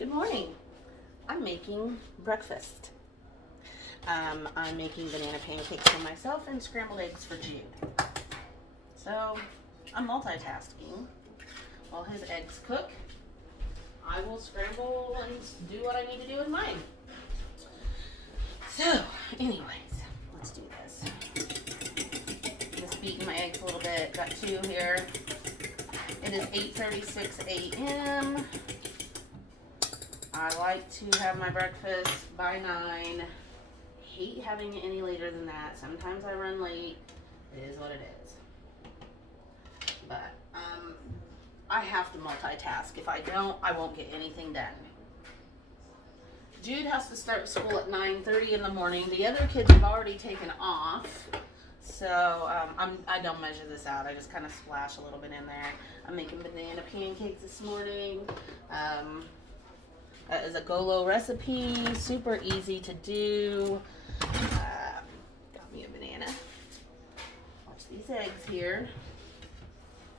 Good morning. I'm making breakfast. I'm making banana pancakes for myself and scrambled eggs for Jude. So I'm multitasking. While his eggs cook, I will scramble and do what I need to do with mine. So anyways, let's do this. Just beating my eggs a little bit. Got 2 here. It is 8:36 a.m. I like to have my breakfast by 9. Hate having it any later than that. Sometimes I run late. It is what it is. But I have to multitask. If I don't, I won't get anything done. Jude has to start school at 9:30 in the morning. The other kids have already taken off. So I don't measure this out. I just kind of splash a little bit in there. I'm making banana pancakes this morning. That is a go-low recipe. Super easy to do. Got me a banana. Watch these eggs here.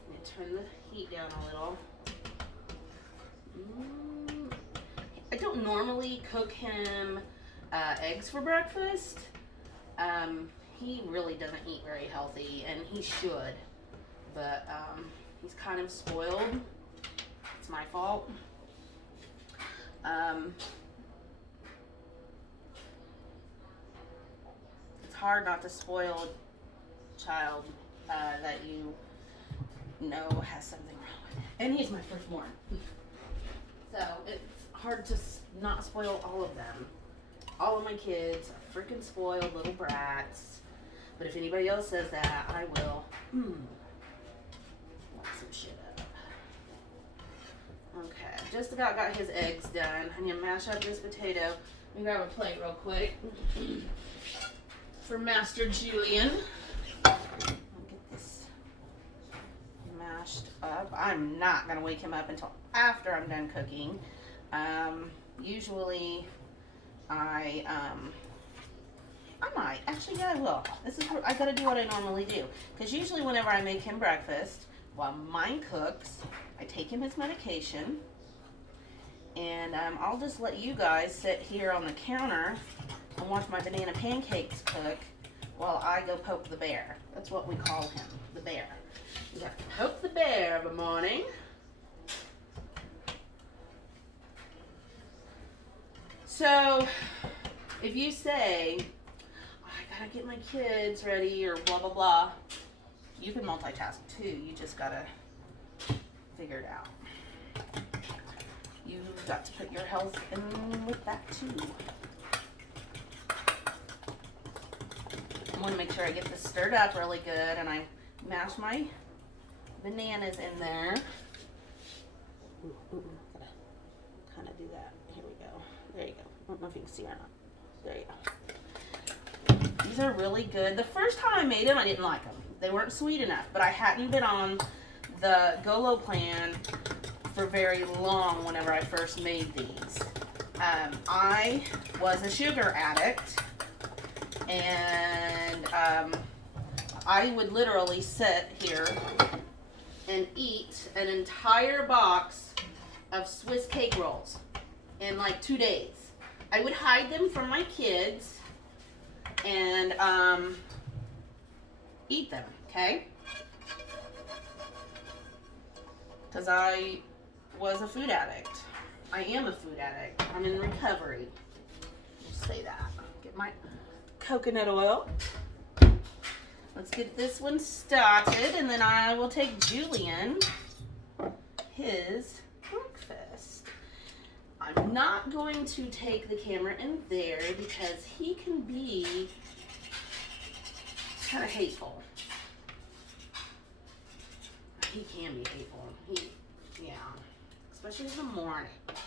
I'm going to turn the heat down a little. I don't normally cook him eggs for breakfast. He really doesn't eat very healthy, and he should. But he's kind of spoiled. It's my fault. It's hard not to spoil a child that you know has something wrong with it. And he's my firstborn. So it's hard to not spoil all of them. All of my kids are freaking spoiled little brats. But if anybody else says that, I will lock some shit up. Okay, just about got his eggs done. I need to mash up this potato. Let me grab a plate real quick for Master Julian. I'll get this mashed up. I'm not gonna wake him up until after I'm done cooking. Usually I might. Actually, yeah, I will. This is where I gotta do what I normally do. Because usually whenever I make him breakfast, while mine cooks, I take him his medication. And I'll just let you guys sit here on the counter and watch my banana pancakes cook while I go poke the bear. That's what we call him, the bear. We have to poke the bear of a morning. So, if you say, I gotta get my kids ready or blah, blah, blah, you can multitask too. You just gotta figure it out. You've got to put your health in with that too. I want to make sure I get this stirred up really good, and I mash my bananas in there. Gotta kind of do that. Here we go. There you go. I don't know if you can see or not. There you go. These are really good. The first time I made them, I didn't like them. They weren't sweet enough, but I hadn't been on the go-low plan for very long whenever I first made these. I was a sugar addict, and I would literally sit here and eat an entire box of Swiss cake rolls in like 2 days. I would hide them from my kids and eat them, okay? Because I was a food addict. I am a food addict. I'm in recovery. Just say that. Get my coconut oil. Let's get this one started, and then I will take Julian his breakfast. I'm not going to take the camera in there because he can be kind of hateful. He can be hateful. Yeah. Especially in the morning. Turn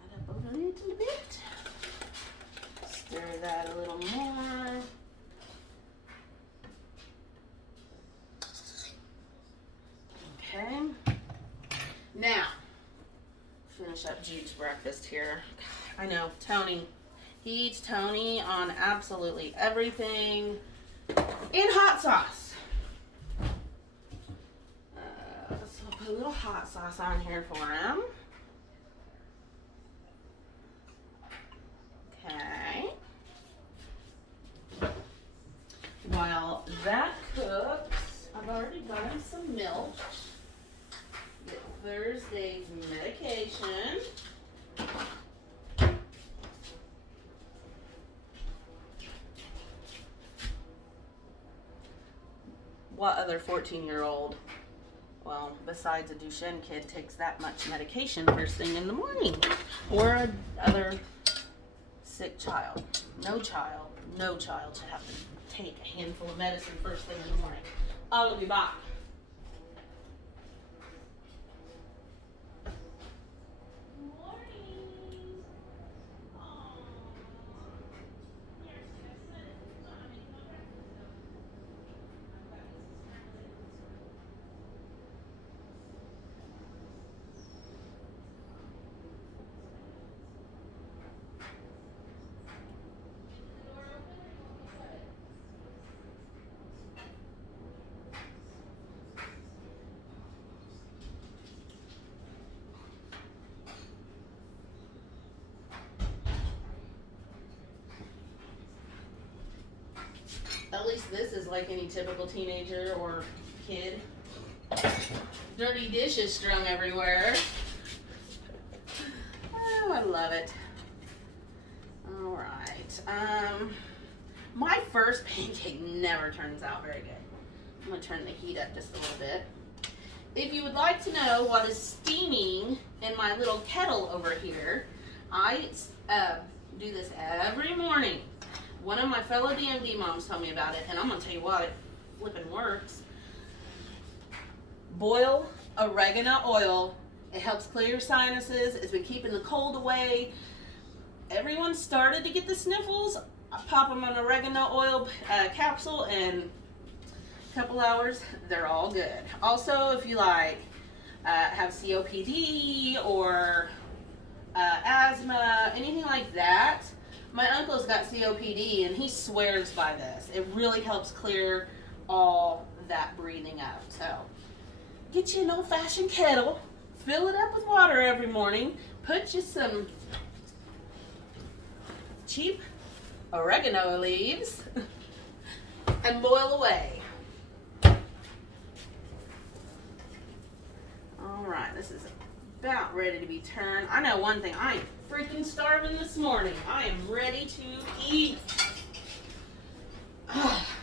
that up a little bit. Stir that a little more. Okay. Now, finish up Jude's breakfast here. I know, Tony. He eats Tony on absolutely everything in hot sauce. So I'll put a little hot sauce on here for him. takes medication. What other 14-year-old, well, besides a Duchenne kid, takes that much medication first thing in the morning? Or other sick child? No child should have to take a handful of medicine first thing in the morning. I'll be back. At least this is like any typical teenager or kid. Dirty dishes strung everywhere. Oh, I love it. All right. My first pancake never turns out very good. I'm going to turn the heat up just a little bit. If you would like to know what is steaming in my little kettle over here, I do this every morning. One of my fellow DMD moms told me about it, and I'm going to tell you what, it flipping works. Boil oregano oil. It helps clear your sinuses. It's been keeping the cold away. Everyone started to get the sniffles. I pop them an oregano oil capsule, and a couple hours, they're all good. Also, if you have COPD or asthma, anything like that, my uncle's got COPD, and he swears by this. It really helps clear all that breathing out. So, get you an old-fashioned kettle, fill it up with water every morning, put you some cheap oregano leaves, and boil away. All right, this is about ready to be turned. I know one thing, I am freaking starving this morning. I am ready to eat.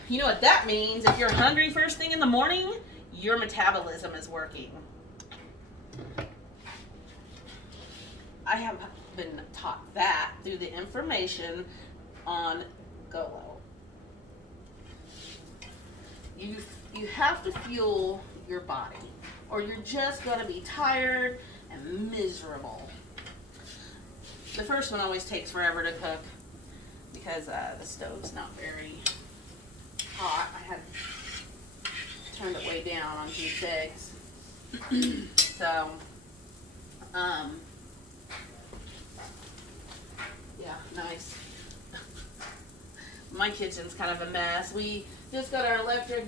You know what that means? If you're hungry first thing in the morning, your metabolism is working. I have been taught that through the information on Golo. You have to fuel your body, or you're just going to be tired and miserable. The first one always takes forever to cook because the stove's not very hot. I had turned it way down on Jude's eggs. So, yeah, nice. My kitchen's kind of a mess. We just got our electric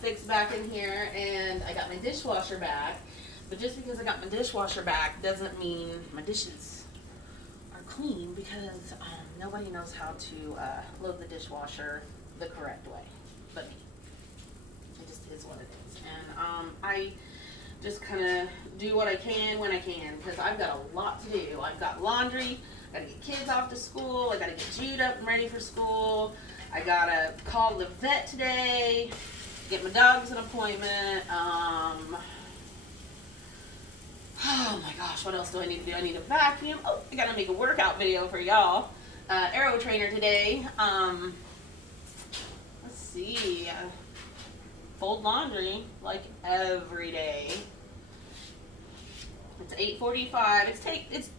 fixed back in here, and I got my dishwasher back. But just because I got my dishwasher back doesn't mean my dishes are clean, because nobody knows how to load the dishwasher the correct way but me. It just is what it is. And I just kind of do what I can when I can, because I've got a lot to do. I've got laundry, I gotta get kids off to school, I gotta get Jude up and ready for school, I gotta call the vet today, get my dogs an appointment. Oh my gosh, what else do I need to do? I need to vacuum. Oh, I gotta make a workout video for y'all. Aero trainer today. Let's see. Fold laundry like every day. It's 8:45. It's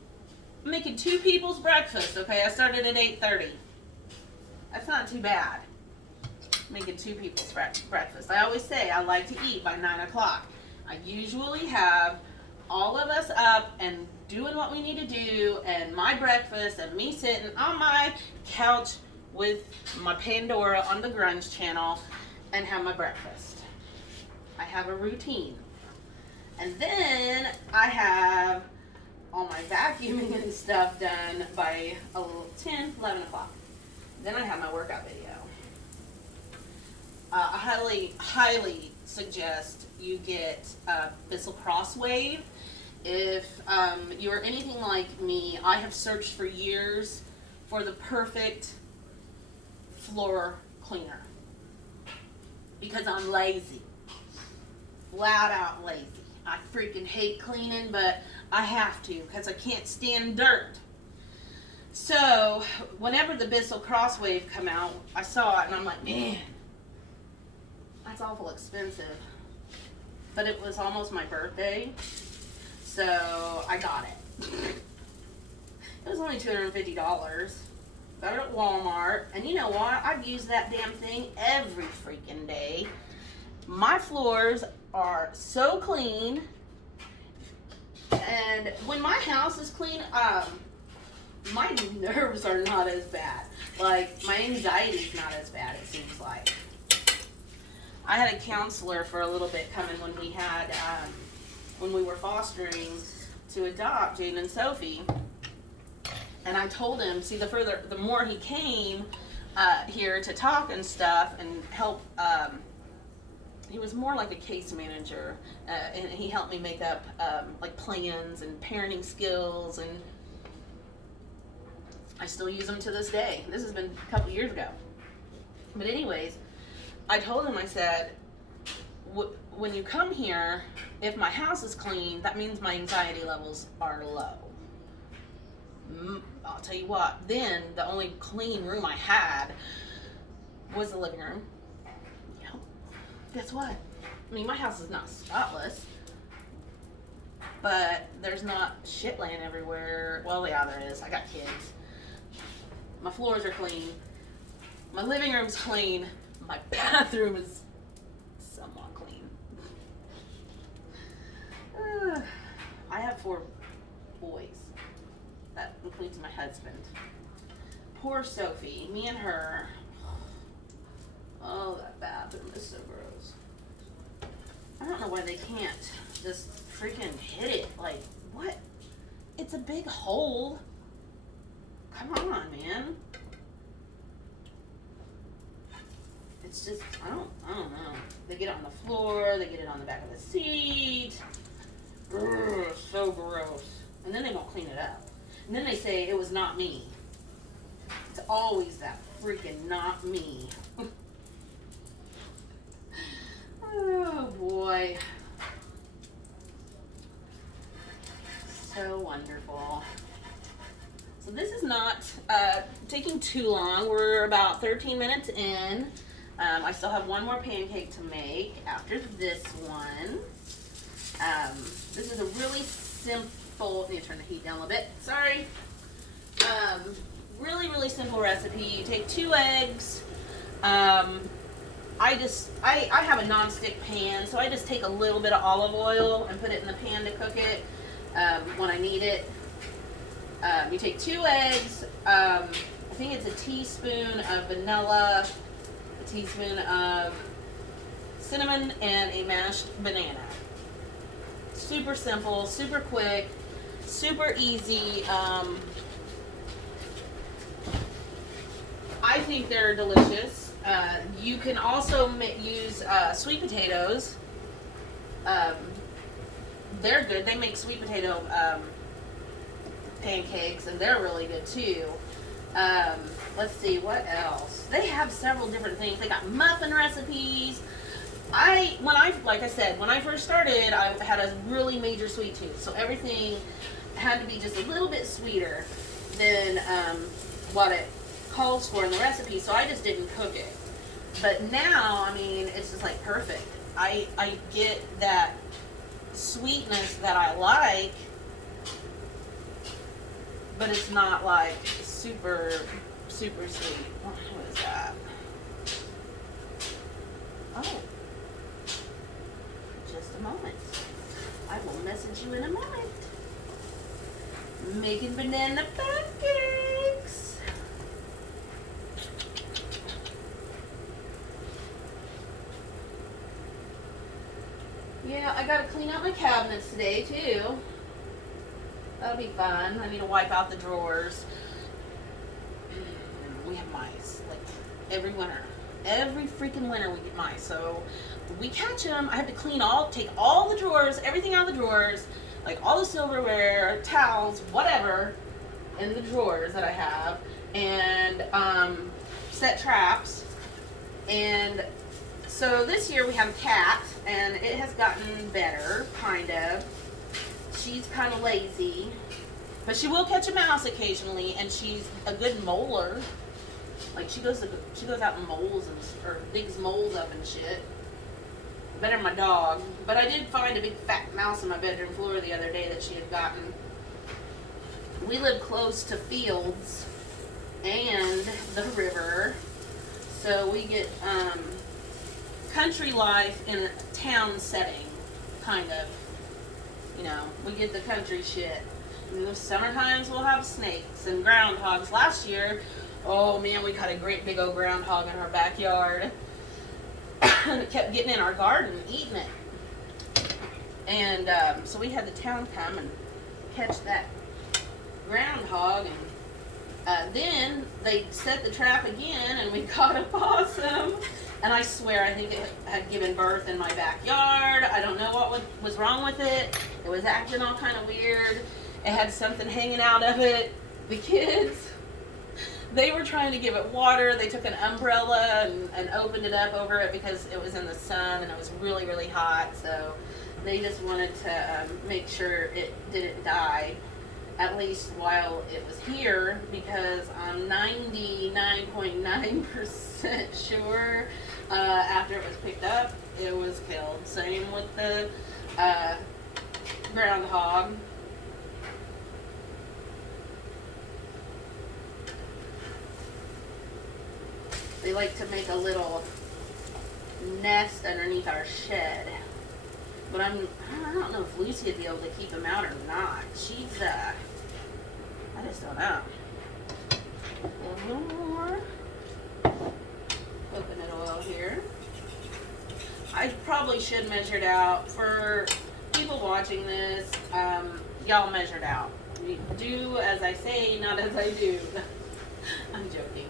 making 2 people's breakfast. Okay, I started at 8:30. That's not too bad. Making 2 people's breakfast. I always say I like to eat by 9 o'clock. I usually have all of us up and doing what we need to do, and my breakfast, and me sitting on my couch with my Pandora on the Grunge channel and have my breakfast. I have a routine. And then I have all my vacuuming and stuff done by 10, 11 o'clock. Then I have my workout video. I highly suggest you get Bissell Crosswave. If you're anything like me, I have searched for years for the perfect floor cleaner because I'm lazy, flat out lazy. I freaking hate cleaning, but I have to because I can't stand dirt. So whenever the Bissell Crosswave come out, I saw it and I'm like, man, that's awful expensive. But it was almost my birthday, so I got it. It was only $250. Got it at Walmart, and you know what? I've used that damn thing every freaking day. My floors are so clean, and when my house is clean, my nerves are not as bad. Like, my anxiety's not as bad, it seems like. I had a counselor for a little bit coming when we had, when we were fostering to adopt Jaden and Sophie. And I told him, see, the more he came here to talk and stuff and help, he was more like a case manager, and he helped me make up like plans and parenting skills, and I still use them to this day. This has been a couple years ago. But anyways, I told him, I said, when you come here, if my house is clean, that means my anxiety levels are low. I'll tell you what, then the only clean room I had was the living room. Yep. Guess what? I mean, my house is not spotless, but there's not shit laying everywhere. Well, yeah, there is. I got kids. My floors are clean. My living room's clean. My bathroom is somewhat clean. I have 4 boys. That includes my husband. Poor Sophie. Me and her. Oh, that bathroom is so gross. I don't know why they can't just freaking hit it. Like, what? It's a big hole. Come on, man. It's just, I don't know. They get it on the floor, they get it on the back of the seat. Ugh, so gross. And then they won't clean it up. And then they say it was not me. It's always that freaking not me. Oh boy. So wonderful. So this is not taking too long. We're about 13 minutes in. I still have one more pancake to make after this one. This is a really simple, let me turn the heat down a little bit, sorry. Really simple recipe. You take 2 eggs. I have a non-stick pan, so I just take a little bit of olive oil and put it in the pan to cook it when I need it. You take 2 eggs, I think it's a teaspoon of vanilla, a teaspoon of cinnamon, and a mashed banana. Super simple, super quick, super easy. I think they're delicious. You can also use sweet potatoes. They're good. They make sweet potato pancakes, and they're really good too. Let's see, what else? They have several different things. They got muffin recipes. Like I said, when I first started, I had a really major sweet tooth, so everything had to be just a little bit sweeter than what it calls for in the recipe, so I just didn't cook it. But now, I mean, it's just like perfect. I get that sweetness that I like, but it's not like super sweet. What is that? Oh, just a moment. I will message you in a moment. Making banana pancakes. Yeah, I gotta clean out my cabinets today too. That'll be fun. I need to wipe out the drawers. We have mice, like, every winter. Every freaking winter we get mice. So we catch them. I have to take all the drawers, everything out of the drawers, like all the silverware, towels, whatever, in the drawers that I have, and set traps. And so this year we have a cat, and it has gotten better, kind of. She's kind of lazy, but she will catch a mouse occasionally, and she's a good molar. Like she goes out and moles or digs moles up and shit. Better than my dog. But I did find a big fat mouse on my bedroom floor the other day that she had gotten. We live close to fields and the river, so we get country life in a town setting, kind of. You know, we get the country shit. In the summer times we'll have snakes and groundhogs. Last year, oh man, we caught a great big old groundhog in our backyard. It kept getting in our garden, eating it. And so we had the town come and catch that groundhog. And then they set the trap again, and we caught a possum. And I swear, I think it had given birth in my backyard. I don't know what was wrong with it. It was acting all kind of weird. It had something hanging out of it. The kids, they were trying to give it water. They took an umbrella and opened it up over it because it was in the sun and it was really, really hot. So they just wanted to make sure it didn't die, at least while it was here, because I'm 99.9% sure after it was picked up, it was killed. Same with the groundhog. They like to make a little nest underneath our shed. But I don't know if Lucy would be able to keep them out or not. She's, I just don't know. A little more coconut oil here. I probably should measure it out. For people watching this, y'all measure it out. Do as I say, not as I do. I'm joking.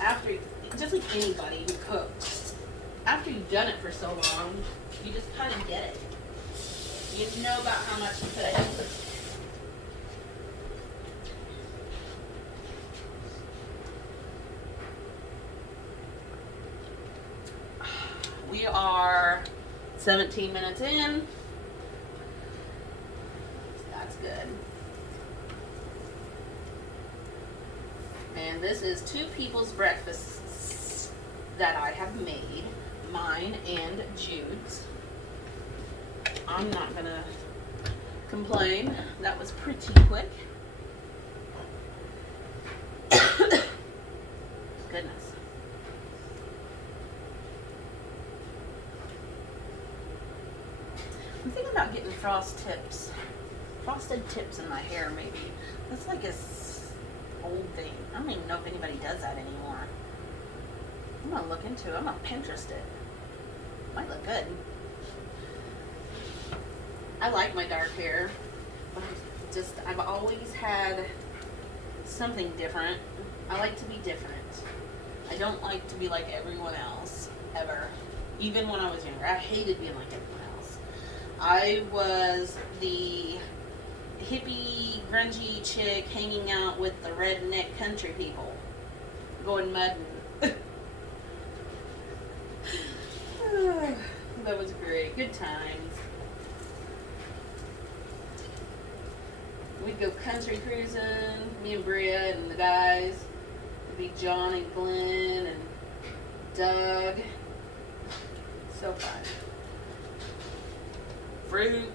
After, just like anybody who cooks, after you've done it for so long, you just kind of get it. You know about how much you put in. We are 17 minutes in. That's good. And this is two people's breakfasts that I have made, mine and Jude's. I'm not gonna complain. That was pretty quick. Goodness. I'm thinking about getting frosted tips in my hair maybe. That's like a old thing. I don't even know if anybody does that anymore. I'm gonna look into it. I'm gonna Pinterest it. Might look good. I like my dark hair, but I've always had something different. I like to be different. I don't like to be like everyone else, ever. Even when I was younger, I hated being like everyone else. I was the hippie, grungy chick hanging out with the redneck country people, going mudding. That was great. Good times. We'd go country cruising, me and Bria and the guys. It'd be John and Glenn and Doug. So fun. Fruit.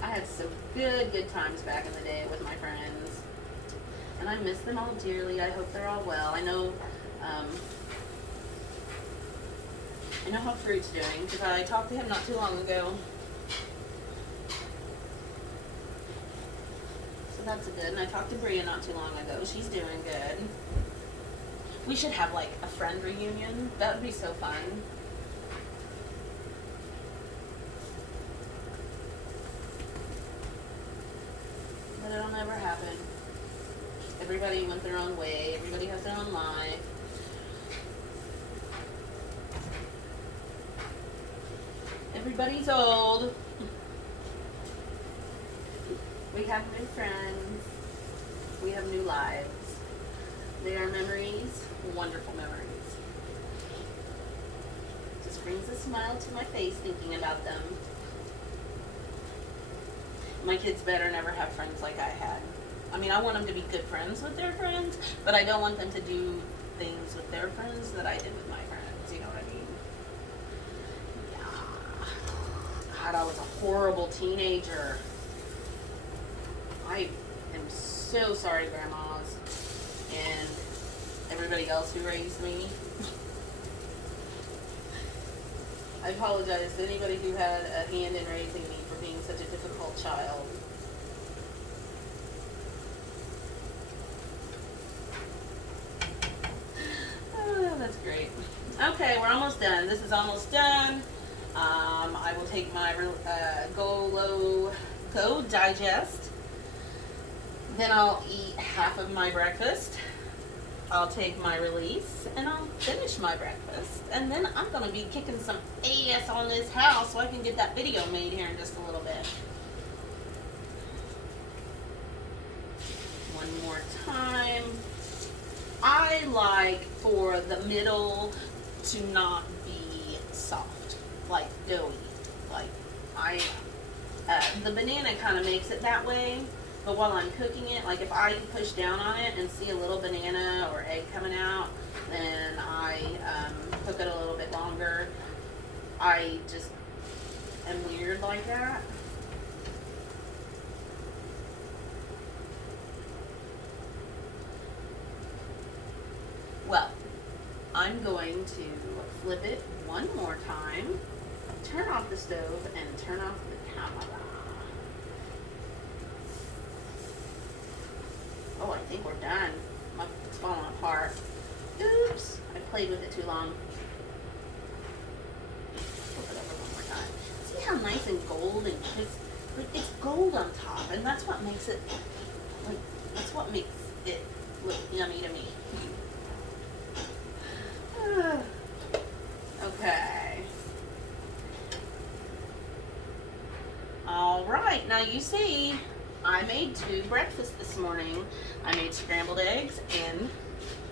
I had some good times back in the day with my friends. And I miss them all dearly. I hope they're all well. I know how Fruit's doing, because I talked to him not too long ago. So that's good. And I talked to Bria not too long ago. She's doing good. We should have like a friend reunion. That would be so fun. But it'll never happen. Everybody went their own way. Everybody has their own life. Everybody's old. We have new friends. We have new lives. They are memories, wonderful memories. Just brings a smile to my face thinking about them. My kids better never have friends like I had. I mean, I want them to be good friends with their friends, but I don't want them to do things with their friends that I did with my friends. You know what I mean? Yeah. God, I was a horrible teenager. I am so sorry, grandmas and everybody else who raised me. I apologize to anybody who had a hand in raising me for being such a difficult child. Oh, that's great. Okay, we're almost done. This is almost done. I will take my Go Digest. Then I'll eat half of my breakfast. I'll take my release and I'll finish my breakfast. And then I'm going to be kicking some ass on this house so I can get that video made here in just a little bit. One more time. I like for the middle to not be soft, like doughy. Like the banana kind of makes it that way. But while I'm cooking it, like if I push down on it and see a little banana or egg coming out, then I cook it a little bit longer. I just am weird like that. Well, I'm going to flip it one more time, turn off the stove, and turn off the camera. Oh, I think we're done. It's falling apart. Oops, I played with it too long. Flip it over one more time. See how nice and gold and it's gold on top, and that's what makes it look yummy to me. Okay. All right. Now you see, I made 2 breakfasts this morning. I made scrambled eggs and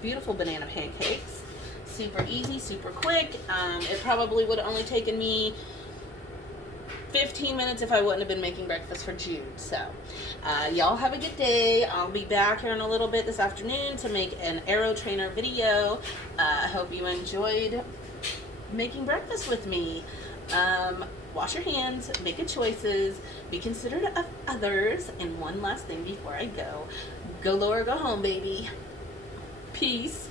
beautiful banana pancakes. Super easy, super quick. It probably would have only taken me 15 minutes if I wouldn't have been making breakfast for Jude. So, y'all have a good day. I'll be back here in a little bit this afternoon to make an Aero Trainer video. I hope you enjoyed making breakfast with me. Wash your hands, make good choices, be considerate of others, and one last thing before I go. Go low or go home, baby. Peace.